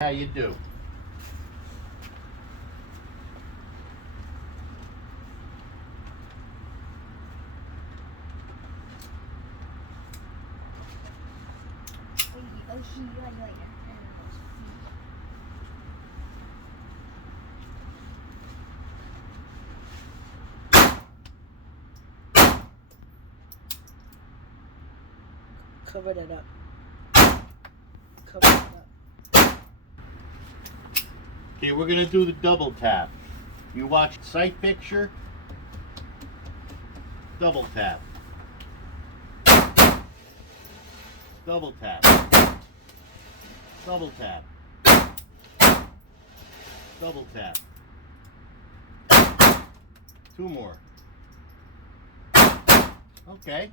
How you do? Cover that up. Cover that up. Okay, we're gonna do the double tap. You watch sight picture, double tap. Double tap. Double tap. Double tap. Two more. Okay.